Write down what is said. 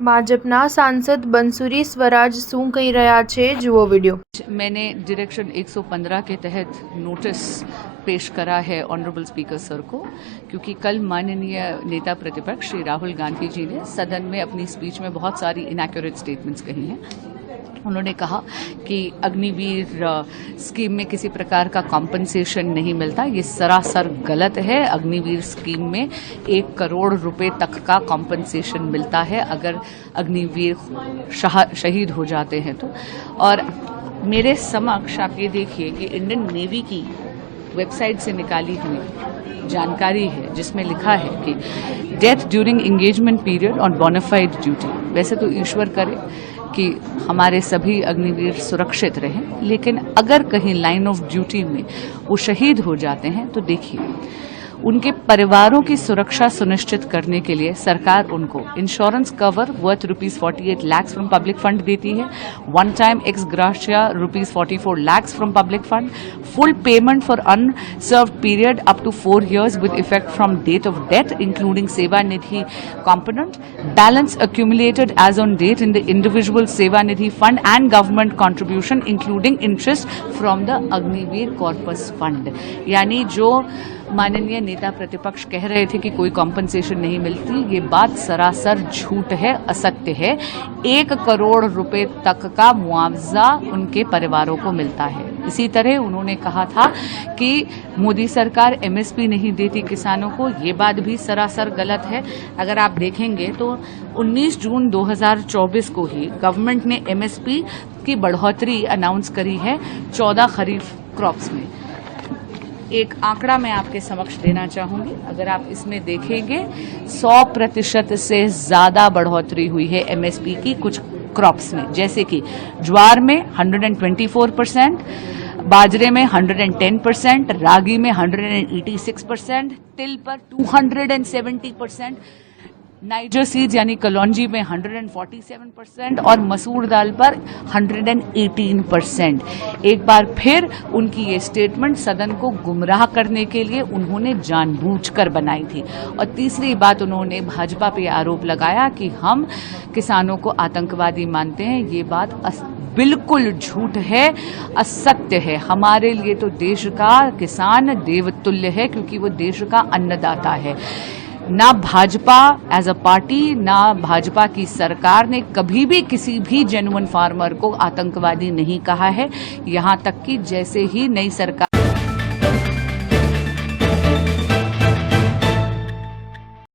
ભાજપના સાંસદ બંસુરી સ્વરાજ શું કહી રહ્યા છે, જુઓ વિડીયો। मैंने डायरेक्शन 115 के तहत नोटिस पेश करा है ऑनरेबल स्पीकर सर को, क्योंकि कल माननीय नेता प्रतिपक्ष श्री राहुल गांधी जी ने सदन में अपनी स्पीच में बहुत सारी इनएक्यूरेट स्टेटमेंट्स कही हैं। उन्होंने कहा कि अग्निवीर स्कीम में किसी प्रकार का कॉम्पनसेशन नहीं मिलता, ये सरासर गलत है। अग्निवीर स्कीम में 1 करोड़ रुपए तक का कॉम्पनसेशन मिलता है अगर अग्निवीर शहीद हो जाते हैं तो। और मेरे समक्ष आप ये देखिए कि इंडियन नेवी की वेबसाइट से निकाली हुई जानकारी है, जिसमें लिखा है कि death during engagement period on bona fide duty. वैसे तो ईश्वर करे कि हमारे सभी अग्निवीर सुरक्षित रहें, लेकिन अगर कहीं लाइन ऑफ ड्यूटी में वो शहीद हो जाते हैं तो देखिए, उनके परिवारों की सुरक्षा सुनिश्चित करने के लिए सरकार उनको insurance cover worth ₹48 lakh from public fund देती है, one time ex gratia ₹44 lakh from public fund, full payment for unserved period up to 4 years with effect from date of death, including Seva Nidhi component, balance accumulated as on date in the individual Seva Nidhi fund and government contribution, including interest from the Agniveer Corpus Fund। यानी जो माननीय नेता प्रतिपक्ष कह रहे थे कि कोई कॉम्पनसेशन नहीं मिलती, ये बात सरासर झूठ है, असत्य है। 1 करोड़ रुपए तक का मुआवजा उनके परिवारों को मिलता है। इसी तरह उन्होंने कहा था कि मोदी सरकार एमएसपी नहीं देती किसानों को, ये बात भी सरासर गलत है। अगर आप देखेंगे तो 19 जून 2024 को ही गवर्नमेंट ने एमएसपी की बढ़ोतरी अनाउंस करी है 14 खरीफ क्रॉप्स में। एक आंकड़ा मैं आपके समक्ष देना चाहूंगी, अगर आप इसमें देखेंगे 100% से ज्यादा बढ़ोतरी हुई है एमएसपी की कुछ क्रॉप्स में, जैसे कि ज्वार में 124%, बाजरे में 110%, रागी में 186%, तिल पर 270%, नाइजर सीड्स यानी कलौंजी में 147% और मसूर दाल पर 118%। एक बार फिर उनकी ये स्टेटमेंट सदन को गुमराह करने के लिए उन्होंने जानबूझकर बनाई थी। और तीसरी बात, उन्होंने भाजपा पे आरोप लगाया कि हम किसानों को आतंकवादी मानते हैं। ये बात बिल्कुल झूठ है, असत्य है। हमारे लिए तो देश का किसान देवतुल्य है, क्योंकि वो देश का अन्नदाता है। ना भाजपा एज अ पार्टी, ना भाजपा की सरकार ने कभी भी किसी भी जेन्युइन फार्मर को आतंकवादी नहीं कहा है। यहाँ तक कि जैसे ही नई सरकार